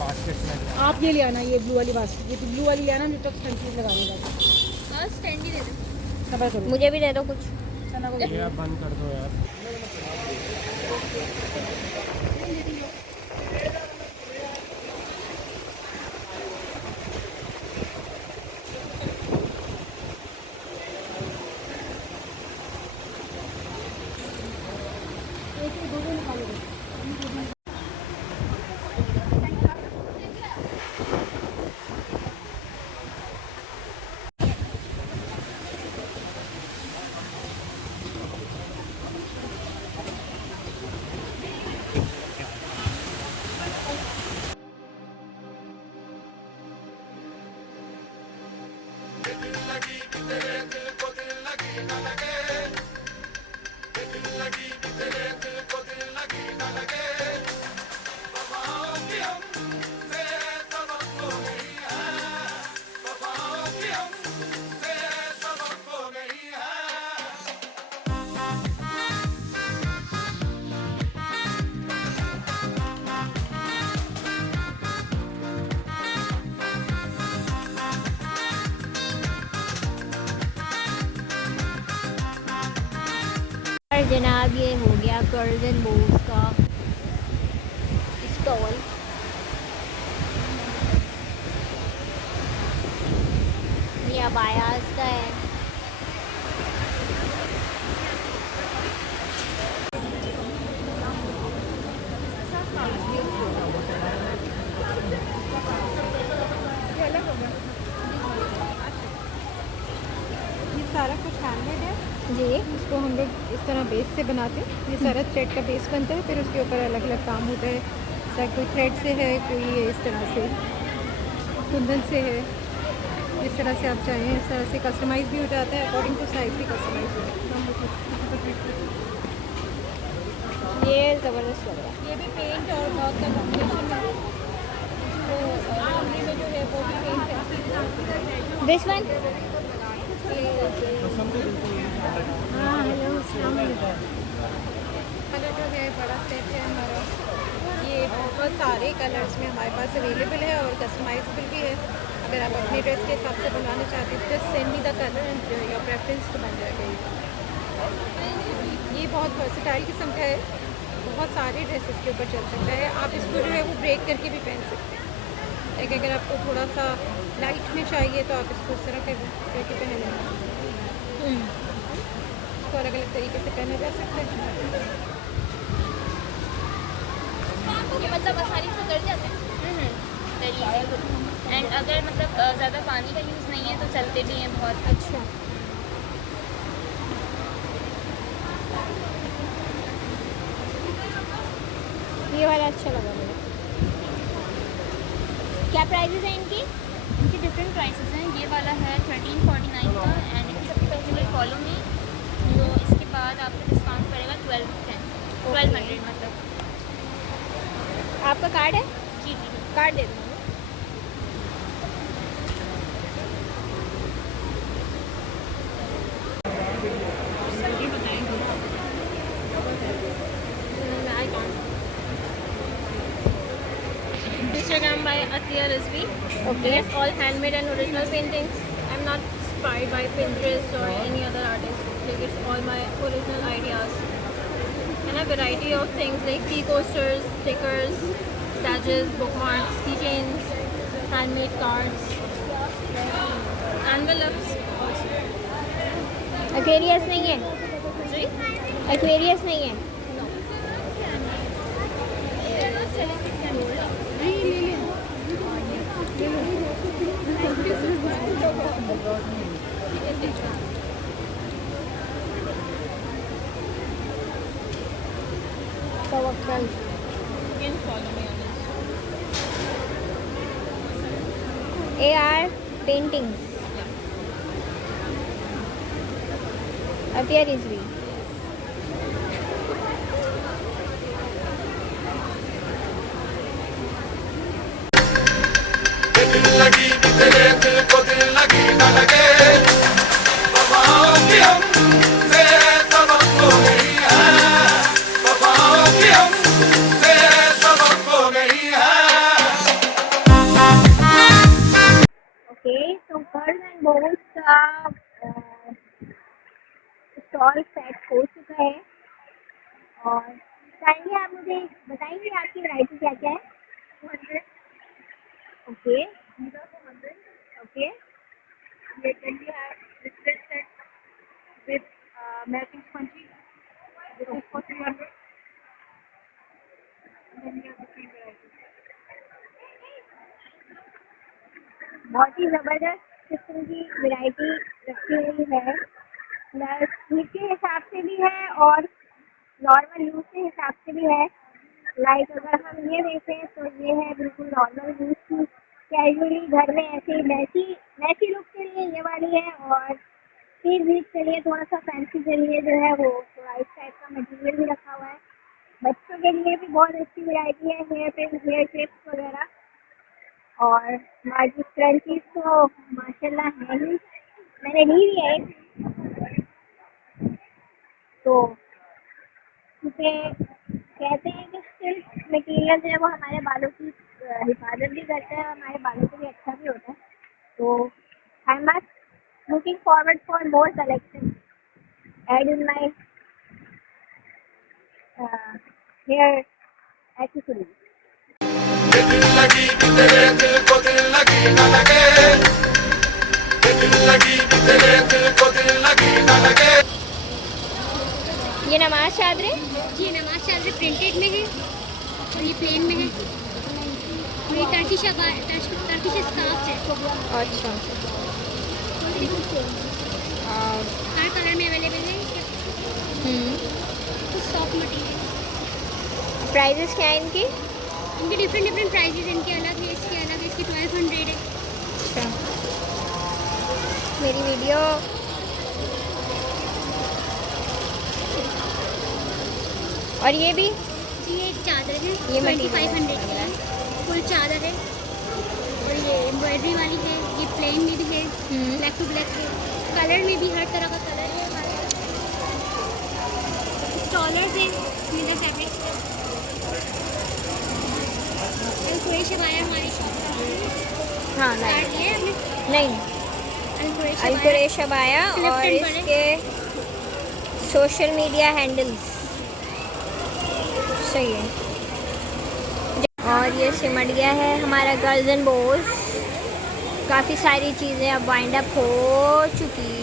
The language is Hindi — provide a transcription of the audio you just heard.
बास्केट में। आप ये ले आना, ये ब्लू वाली बास्केट, ये ब्लू वाली ले आना जो तक स्टैंड लगाने का। हाँ स्टैंड ही दे दो, सबर करो। मुझे भी दे दो कुछ। चना को ये आप बंद कर दो यार। जनाब ये हो गया कर्ज एंड बोस का स्टॉल। ये अबायास का है। ये सारा कुछ हैंडमेड है जी इसको हम लोग इस तरह बेस से बनाते हैं। ये सारा थ्रेड का बेस बनता है, फिर उसके ऊपर अलग अलग काम होता है। चाहे कोई थ्रेड से है, कोई इस तरह से कुंदन से है। जिस तरह से आप चाहें इस तरह से कस्टमाइज़ भी हो जाता है, अकॉर्डिंग टू साइज़ भी कस्टमाइज़ हो जाता है। ये ज़बरदस्त लग रहा है। ये भी पेंट और डॉट का कॉम्बिनेशन है। तो कमरे में जो है वो भी पेंट है। This one. हाँ हेलो, अस्सलाम वालेकुम। कलर जो है बड़ा सेट है हमारा। ये बहुत सारे कलर्स में हमारे पास अवेलेबल है और कस्टमाइजेबल भी है। अगर आप अपने ड्रेस के हिसाब से बनवाना चाहते हैं just send me the colour and your preference तो बन जाएगा। ये बहुत वर्सेटाइल किस्म का है, बहुत सारे ड्रेसेस के ऊपर चल सकता है। आप इसको जो है वो ब्रेक करके भी पहन सकते हैं। एक अगर आपको थोड़ा सा लाइट में चाहिए तो आप इसको इस तरह करके पहन लें। इसको अलग अलग तरीके से पहना जा सकता है। ये मतलब आसानी से कर जाते हैं। एंड अगर मतलब ज़्यादा पानी का यूज़ नहीं है तो चलते भी हैं बहुत। अच्छा, ये वाला अच्छा लगा मुझे। क्या प्राइसेस हैं इनकी? इनकी डिफरेंट प्राइसेस हैं। ये वाला है 1349 का एंड इफ सबसे पहले फॉलो मी तो इसके बाद आपको डिस्काउंट पड़ेगा 1200 मतलब। आपका कार्ड है? जी कार्ड दे दूँगी। Instagram by Atiya Rizvi. Okay. Yes, all handmade and original paintings. I'm not inspired by Pinterest or any other artist. Like it's all my original ideas. And a variety of things like tea coasters, stickers, badges, bookmarks, keychains, handmade cards, envelopes also. Aquarius नहीं है? जी? एक्वेरियस नहीं है? तवक्कल। You can follow me on Instagram. AR paintings. Atiya Rizvi. लगी भी तेरे दिल को दिल लगी न लगे वफाओं की हमसे तवक्को नहीं है वफाओं की हमसे तवक्को नहीं है स्टॉल सेट हो चुका है। और काइंडली आप मुझे बताएंगे आपकी वैरायटी क्या क्या है? 200। Okay okay. ये can be have biscuit set with matching spongy this is for 300 then we have different varieties. बहुत ही ज़बरदस्त किस्म की वैरायटी रखी हुई है। प्लस हीट के हिसाब से भी है और नॉर्मल यूज़ के हिसाब से भी है। लाइक अगर हम ये देखें तो ये है बिल्कुल नॉर्मल यूज़ की, कैजुअली घर में ऐसे मैसी लुक के लिए ये वाली है। और वीक के लिए थोड़ा सा फैंसी के लिए जो है वो थोड़ा इस टाइप का मटेरियल भी रखा हुआ है। बच्चों के लिए भी बहुत अच्छी वैरायटी है, हेयर पिन, हेयर क्लिप्स वगैरह। और हमारी क्रंचीज तो माशाल्लाह है ही, मैंने ली भी है एक। तो इसे कहते हैं कि सिल्क मटेरियल जो है वो हमारे बालों की हिफाजत भी करता है और हमारे बालों के लिए अच्छा भी होता है। तो I am looking forward for more collection add in my hair accessories. ये दिल लगी कि तेरे दिल को दिल लगी न लगे, ये दिल लगी कि तेरे दिल को दिल लगी न लगे। ये नमाज चादरें, ये नमाज चादर प्रिंटेड में है और ये प्लेन में है और ये टर्किश स्कार्फ है। अच्छा हर कलर में अवेलेबल है। Soft material. प्राइजेस क्या है इनकी? इनके डिफरेंट प्राइजेस, इनके अलग है, इसके अलग है, इसकी 1200 है। अच्छा मेरी वीडियो और ये भी जी ये एक चादर है, ये 2500 की है, फुल चादर है। और ये एम्ब्रॉयडरी वाली है, ये प्लेन में भी है, ब्लैक टू ब्लैक है, कलर में भी हर तरह का कलर है हमारे पास। स्टॉलर्स है मिलर फैब्रिक्स है। अलकुरेश आया हमारी शॉप का। हाँ कार्ड लिया है हमने। नहीं अलकुरेश आया और इसके सोशल मीडिया हैंडल्स सही है। और ये सिमट गया है हमारा गर्ल्स एंड बॉयज़। काफ़ी सारी चीज़ें अब वाइंड अप हो चुकी